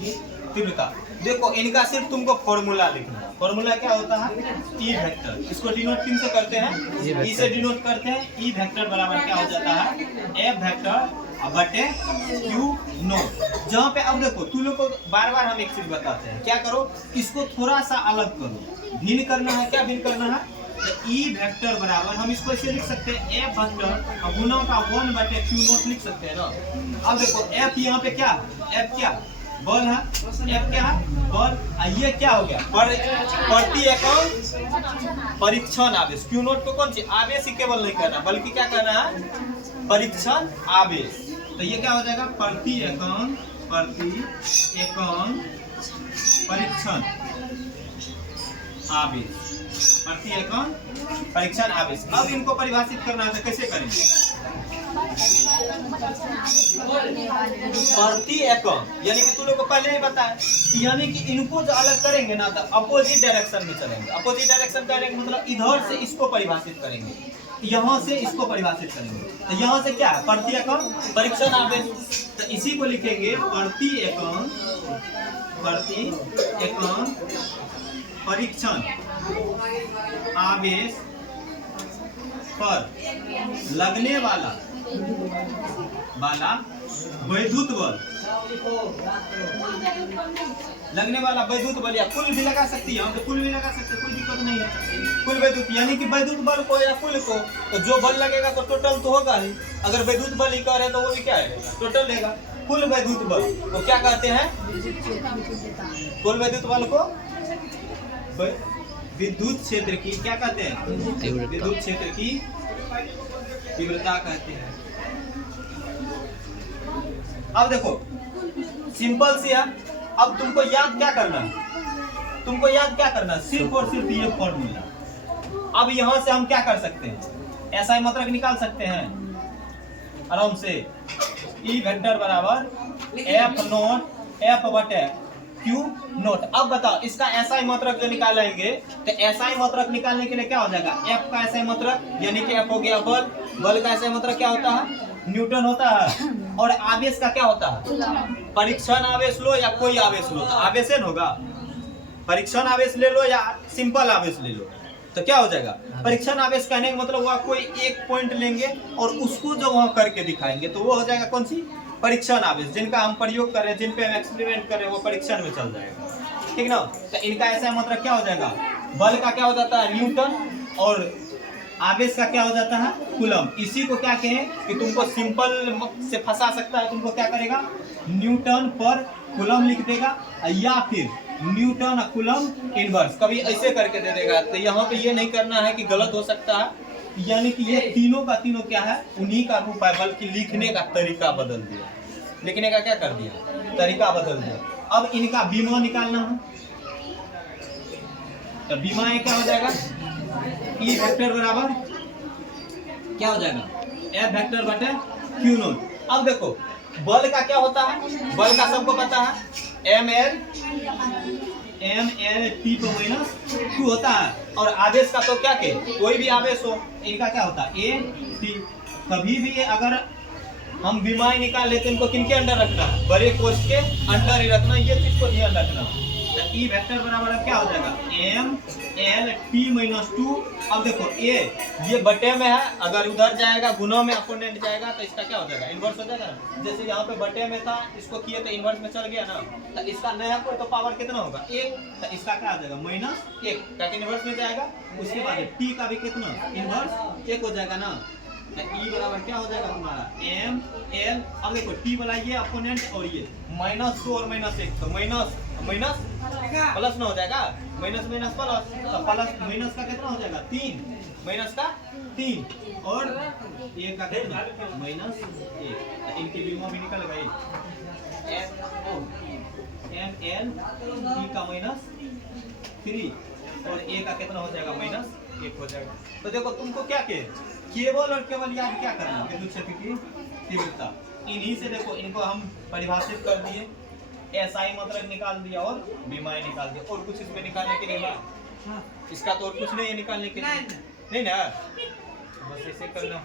की तीव्रता। देखो इनका सिर्फ तुमको फॉर्मूला लिखना है। फॉर्मूला क्या होता है? E vector. इसको डिनोट किन से करते हैं? ई से डिनोट करते हैं। ई वेक्टर बराबर क्या हो जाता है? एफ वेक्टर बटे क्यू नोट। जहाँ पे अब देखो तू लोग को बार बार हम एक चीज बताते हैं, क्या करो, इसको थोड़ा सा अलग करो, भिन्न करना है। क्या भिन्न करना है? तो ई वेक्टर बराबर हम इसको ऐसे लिख सकते हैं, एफ वेक्टर गुना का 1 बटे क्यू नोट लिख सकते हैं ना। अब देखो एफ यहाँ पे क्या है? एफ क्या बल है? एफ क्या है? बल। ये क्या हो गया? प्रति एकम परीक्षण आवेश। क्यू नोट को कौन सी आवेश ही केवल नहीं करना बल्कि क्या करना है? परीक्षण आवेश। तो ये क्या हो जाएगा? प्रति एकम परीक्षण आवेश। प्रति एकम परीक्षण आवेश। अब इनको परिभाषित करना है तो कैसे करेंगे? प्रति एकम यानी कि तू लोग को पहले ही बताया, यानी कि इनको जो अलग करेंगे ना तो अपोजिट डायरेक्शन में चलेंगे। अपोजिट डायरेक्शन करेंगे मतलब इधर से इसको परिभाषित करेंगे, यहाँ से इसको परिभाषित करेंगे। तो यहाँ से क्या है? प्रति एकम परीक्षण आवेश। तो इसी को लिखेंगे प्रति एकम परीक्षण आवेश पर लगने वाला वैद्युत बल, या कुल भी लगा सकती है, हम तो कुल भी लगा सकते हैं, कोई दिक्कत नहीं है। कुल वैद्युत यानी कि वैद्युत बल को या कुल को, तो जो बल लगेगा तो टोटल तो होगा ही। अगर वैद्युत बल ही कर है तो वो भी क्या है? टोटल लेगा। कुल वैद्युत बल को क्या कहते हैं? कुल वैद्युत बल को विद्युत क्षेत्र की क्या कहते हैं? विद्युत क्षेत्र की तीव्रता कहते हैं। अब देखो सिंपल सी है। अब तुमको याद क्या करना है? सिर्फ और सिर्फ ये फॉर्मूला। अब यहाँ से हम क्या कर सकते हैं? ऐसा ही मात्रक निकाल सकते हैं आराम से। ई वेक्टर बराबर एफ नोट एफ बटे क्यू नोट। अब बताओ इसका ऐसा ही मात्रक जो निकालेंगे तो ऐसा ही मात्रक निकालने के लिए क्या हो जाएगा? एफ का ऐसा ही मात्रक यानी कि एफ हो गया बल का ऐसा ही मात्रक क्या होता है? न्यूटन होता है। और आवेश का क्या होता है? परीक्षण आवेश लो या कोई आवेश लो तो आवेश न होगा। परीक्षण आवेश ले लो या सिंपल आवेश ले लो तो क्या हो जाएगा? परीक्षण आवेश कहने का मतलब वह कोई एक पॉइंट लेंगे और उसको जो वहां करके दिखाएंगे तो वो हो जाएगा कौन सी? परीक्षण आवेश। जिनका हम प्रयोग कर रहे हैं, जिन पे हम एक्सपेरिमेंट कर रहे हैं, वो परीक्षण में चल जाएगा। ठीक ना? तो इनका ऐसा मतलब क्या हो जाएगा? बल का क्या हो जाता है? न्यूटन। और आवेश का क्या हो जाता है? कूलम। इसी को क्या कहें कि तुमको सिंपल से फंसा सकता है। तुमको क्या करेगा? न्यूटन पर कूलम लिख देगा या फिर न्यूटन कूलम इनवर्स कभी ऐसे करके दे देगा। तो यहाँ पे ये नहीं करना है कि गलत हो सकता है, यानी कि ये तीनों का तीनों क्या है? उन्हीं का रूप है, बल्कि लिखने का तरीका बदल दिया। लिखने का क्या कर दिया? तरीका बदल दिया। अब इनका बीमा निकालना है तो बीमा क्या हो जाएगा? ई वेक्टर बराबर क्या हो जाएगा? एफ वेक्टर बटे क्यू नोट। अब देखो बल का क्या होता है? बल का सबको पता है, एम एल टी पर माइनस 2 होता है। और आवेश का तो क्या के कोई भी आवेश हो इनका क्या होता है? A T. कभी भी अगर हम विमाएं निकाल लेते हैं इनको किनके अंडर रखना है? बड़े कोश के अंडर ही रखना। ये चीज को ध्यान रखना। तो ई वेक्टर बराबर क्या हो जाएगा? M L T minus 2। अब देखो ये बटे में है, अगर उधर जाएगा गुना में अपोनेंट जाएगा तो इसका क्या हो जाएगा? इन्वर्स हो जाएगा। जैसे यहाँ पे बटे में था, इसको किए तो इन्वर्स में चल गया ना, तो इसका नया कोई तो पावर कितना होगा? 1। तो इसका क्या आ जाएगा? -1 ताकि इन्वर्स में जाएगा। उसके बाद टी का भी कितना? इन्वर्स 1 हो जाएगा ना। तो ई बराबर क्या हो जाएगा तुम्हारा? M L. अब देखो टी वाला ये अपोनेंट और ये -2 और -1 तो माइनस प्लस ना हो जाएगा। माइनस प्लस तो प्लस माइनस का कितना हो जाएगा? 3 माइनस का 3 और 1 का कितना? -1। तो इनकी बीमा भी निकल गई। एम एल टी का -3 और ए का कितना हो जाएगा? -1 हो जाएगा। तो देखो तुमको क्या केवल और केवल याद क्या करना? विद्युत क्षेत्र की तीव्रता। इन्हीं से देखो इनको हम परिभाषित कर दिए, एसआई मात्रक निकाल दिया और बीमाएं निकाल दिया। और कुछ इसमें निकालने के लिए इसका तो और कुछ नहीं है निकालने के लिए, नहीं ना? बस ऐसे करना।